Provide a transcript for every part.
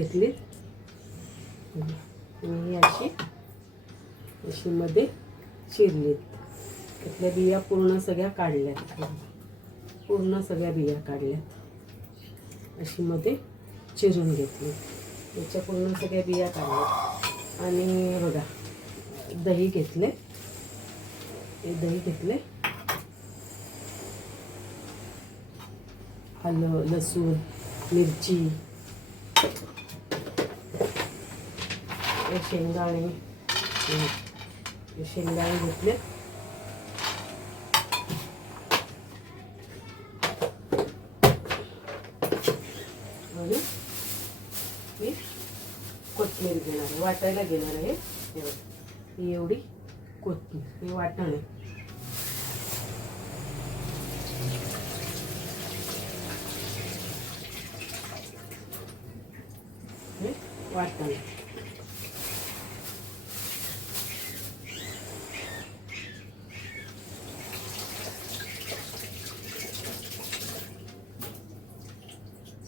घेतली. आणि अशी अशी मध्ये चिरलीत त्यातल्या बिया पूर्ण सगळ्या काढल्यात. पूर्ण सगळ्या बिया काढल्यात. अशी मध्ये चिरून घेतली. त्याच्या पूर्ण सगळ्या बिया काढल्यात. आणि बघा दही घेतले. हे दही घेतले. आलं लसूण मिरची. हे शेंगदाणे शेंगदाणे घेतले. आणि मी कोथमीर घेणार आहे वाटायला घेणार आहे. हे ही एवढी कोथमीर ही वाटण आहे. हे वाटण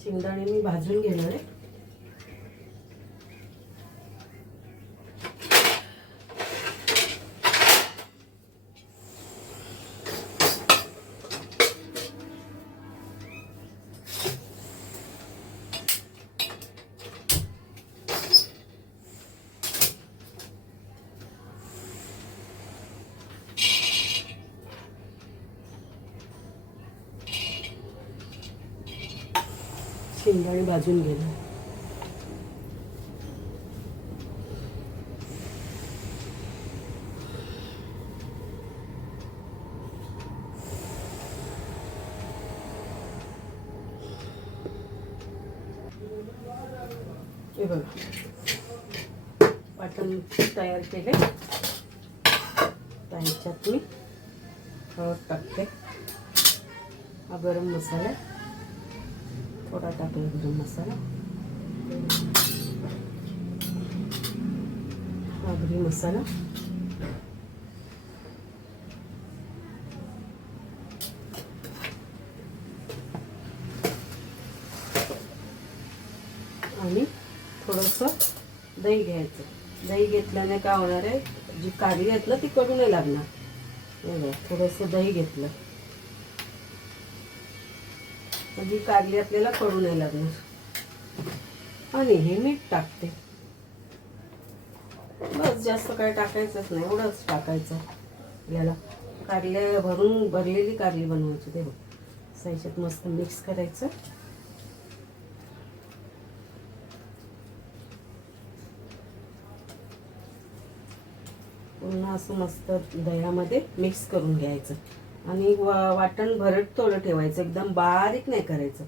शेंगदाणे मी भाजून घेणार आहे. शेंगदाणे भाजून घेणार. हे बघा. वाटण तयार केले त्याच्यात मी हळद टाकते. हा गरम मसाला. थोडा टाकला गरम मसाला. आगरी मसाला. आणि थोडंसं दही घ्यायचं. दही घेतल्याने काय होणार आहे? जी कारली आहेत ना ती कडू नाही लागणार. थोडंसं दही घेतलं. जी कारली आपल्याला कडू नाही लागणार. आणि हे मीठ टाकते. बस जास्त काय टाकायचंच नाही एवढंच टाकायचं. आपल्याला कारल्या भरून भरलेली कारली बनवायची ते बघ. मस्त मिक्स करायचं. पुन्हा असं मस्त दह्यामध्ये मिक्स करून घ्यायचं. आणि वा- वाटण भरट थोडं ठेवायचं एकदम बारीक नाही करायचं.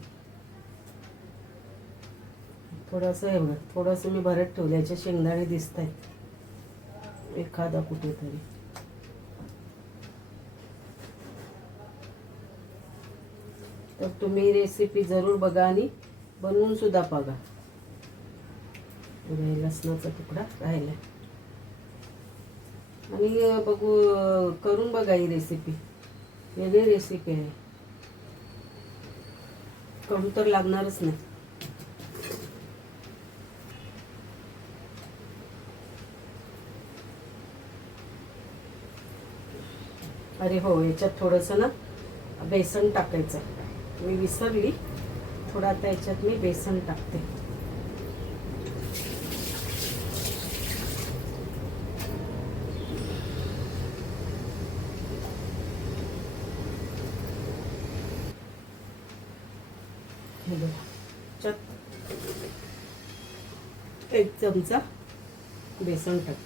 थोडंसं एवढं थोडंसं मी भरट ठेवलं याचे शेंगदाणे दिसत आहेत एखादा कुठेतरी तर. तुम्ही रेसिपी जरूर बघा आणि बनवून सुद्धा बघा. लसणाचा तुकडा राहिला आणि बघू करून बघा ही रेसिपी वेगळी रेसिपी आहे. कडू तर लागणारच नाही. अरे हो याच्यात थोडंसं ना बेसन टाकायचं मी विसरली. थोडं आता याच्यात मी बेसन टाकते हे बघा. याच्यात एक चमचा बेसन टाक.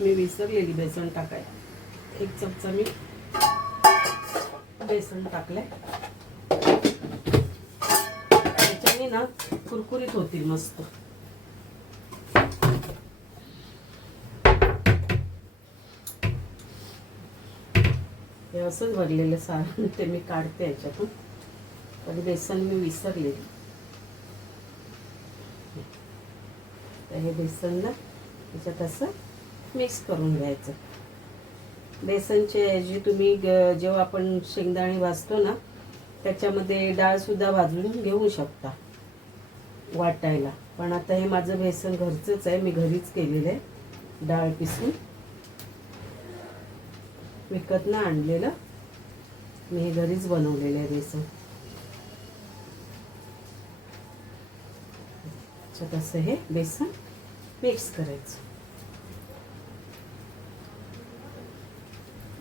मी विसरलेली बेसन टाकाय एक चमचा मी बेसन टाकलंय. त्याच्याने ना कुरकुरीत होतील मस्त. हे असंच भरलेलं सारण ते मी काढते याच्यातून. पण बेसन मी विसरलेली. आता हे बेसन ना त्याच्यात असं मिक्स करून घ्यायचं. बेसनचे ऐवजी तुम्ही जेव्हा आपण शेंगदाणे भाजतो ना त्याच्यामध्ये डाळ सुद्धा भाजून घेऊ शकता वाटायला. पण आता हे माझं बेसन घरचंच आहे मी घरीच केलेलं आहे डाळ पिसून. विकत ना आणलेलं. मी हे घरीच बनवलेलं आहे बेसन. अच्छा असं हे बेसन मिक्स करायचं.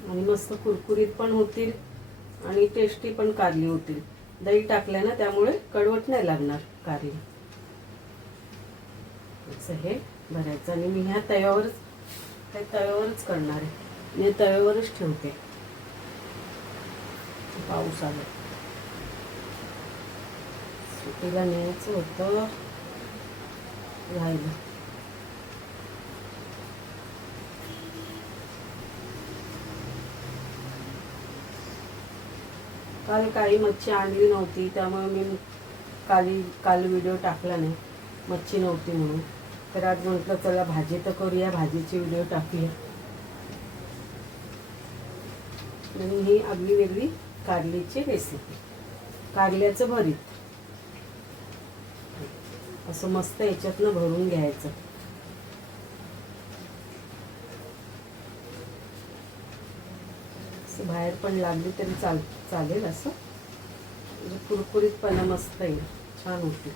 आणि मस्त कुरकुरीत पण होतील आणि टेस्टी पण कारली होतील. दही टाकल्या ना त्यामुळे कडवट नाही लागणार कारली. असं हे भरायचं आणि मी ह्या तव्यावरच हे तव्यावरच करणार आहे. मी तव्यावरच ठेवते. पाऊस आला. सुट्टीला न्यायचं होतं. राहिलं. काल काही मच्छी आणली नव्हती त्यामुळे मी काली काल व्हिडिओ टाकला नाही. मच्छी नव्हती म्हणून. तर आज म्हटलं चला भाजी तर करूया भाजीची व्हिडिओ टाकूया. आणि ही अगदी वेगळी कारलीची रेसिपी कारल्याचं भरीत. असं मस्त याच्यातनं भरून घ्यायचं. बाहेर पण लागली तरी चाल चालेल असं. म्हणजे कुरकुरीतपणा मस्त येईल छान होती.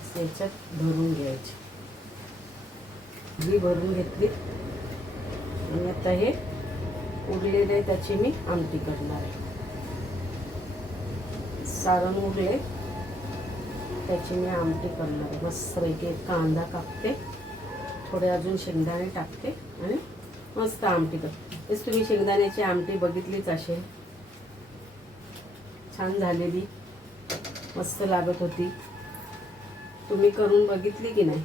असं याच्यात भरून घ्यायची. ही भरून घेतली. आणि आता हे उरलेले त्याची मी आमटी करणार आहे. सारण उरले. त्याची मी आमटी करणार आहे. मस्तपैकी एक कांदा कापते. थोडे अजून शेंगदाणे टाकते. आणि मस्त आमटी करते. तेच तुम्ही शेंगदाण्याची आमटी बघितलीच असेल. छान झालेली. मस्त लागत होती. तुम्ही करून बघितली की नाही?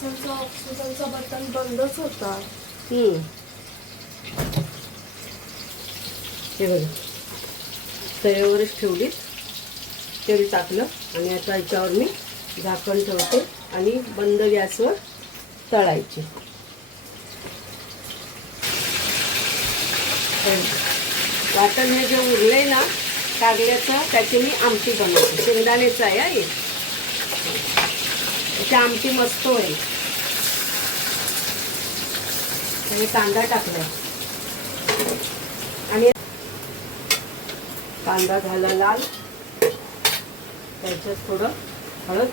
ऑक्सिजनचा ऑक्सिजनचा बटन बंदच होता. हम्म. हे बघा. तव्यावरच ठेवलीत तेल टाकलं आणि आता याच्यावर मी झाकण ठेवते आणि बंद गॅसवर तळायची. वाटण हे जे उरले ना कागल्याचं त्याची मी आमटी बनवते. शेंगदाण्याचं आहे हा हे त्याची आमटी मस्त होईल. आणि कांदा टाकलाय. आणि कांदा झाला लाल. त्याच्यात थोडं हळद.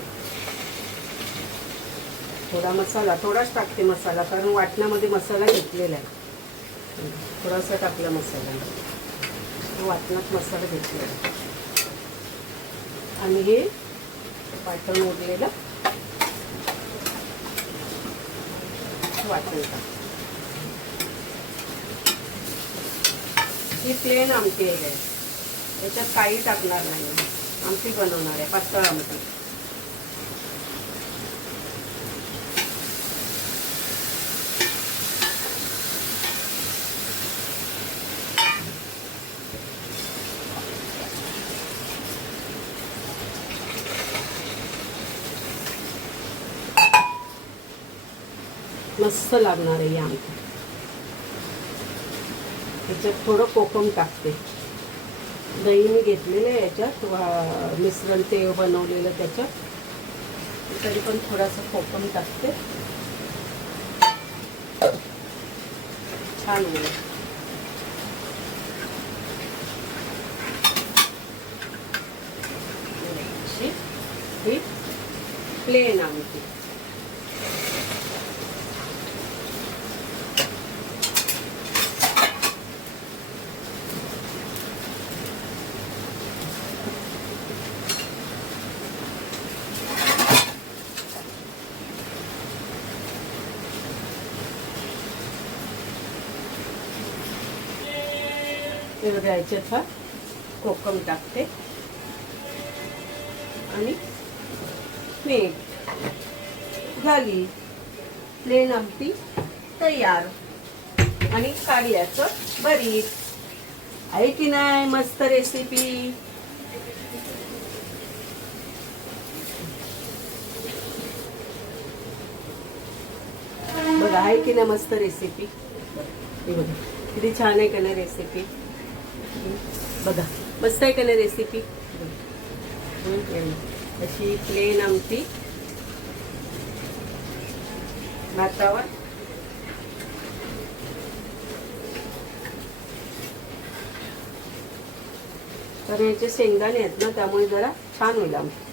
थोडा मसाला थोडाच टाकते मसाला कारण वाटणामध्ये मसाला घेतलेला आहे. थोडासा टाकला मसाला. वाटणात मसाला घेतलेला आहे. आणि हे वाटण उरलेलं वाटण टाकतो. ही प्लेन आमटी आहे. याच्यात काही टाकणार नाही. आमटी बनवणार आहे पातळ आमटी. मस्त लागणार आहे आमटी. याच्यात थोडं कोकम टाकते. दही मी घेतलेलं आहे याच्यात वा- मिश्रण ते बनवलेलं त्याच्यात. तरी पण थोडासा कोकम टाकते. छान होईल. ही प्लेन आम्ही हे कोकम टाकते. आणि मीठ. झाली प्लेन आमटी तयार. आणि कारल्याचं बरीत आहे की नाही मस्त रेसिपी बघा आहे की नाही मस्त रेसिपी बघा किती छान आहे का नाही रेसिपी बघा मस्त आहे का नाही रेसिपी अशी प्लेन आमटी भातावर. तर याचे शेंगदाणे आहेत ना त्यामुळे जरा छान होईल आमटी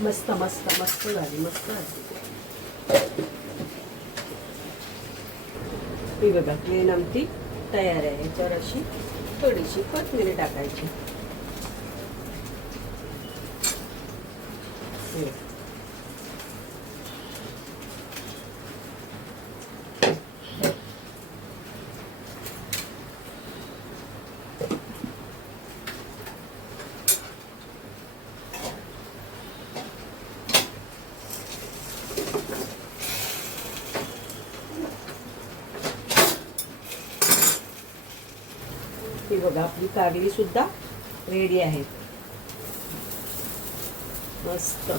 मस्त मस्त मस्त झाली मस्त झाली ही बघा प्लेन आमटी तयार आहे याच्यावर अशी थोडीशी कोथिंबीर टाकायची हे. ही बघा आपली कारली सुद्धा रेडी आहे. मस्त.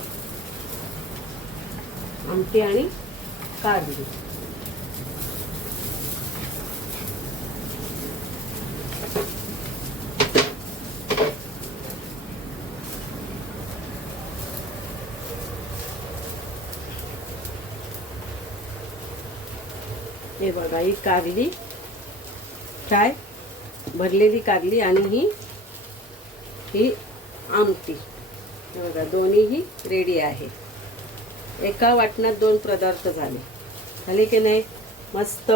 आमटी आणि कारली. हे बघा ही कारली. फ्राय भरलेली कारली आणि ही ही आमटी. बघा दोन्हीही रेडी आहे. एका वाटणात दोन पदार्थ झाले. झाले की नाही? मस्त.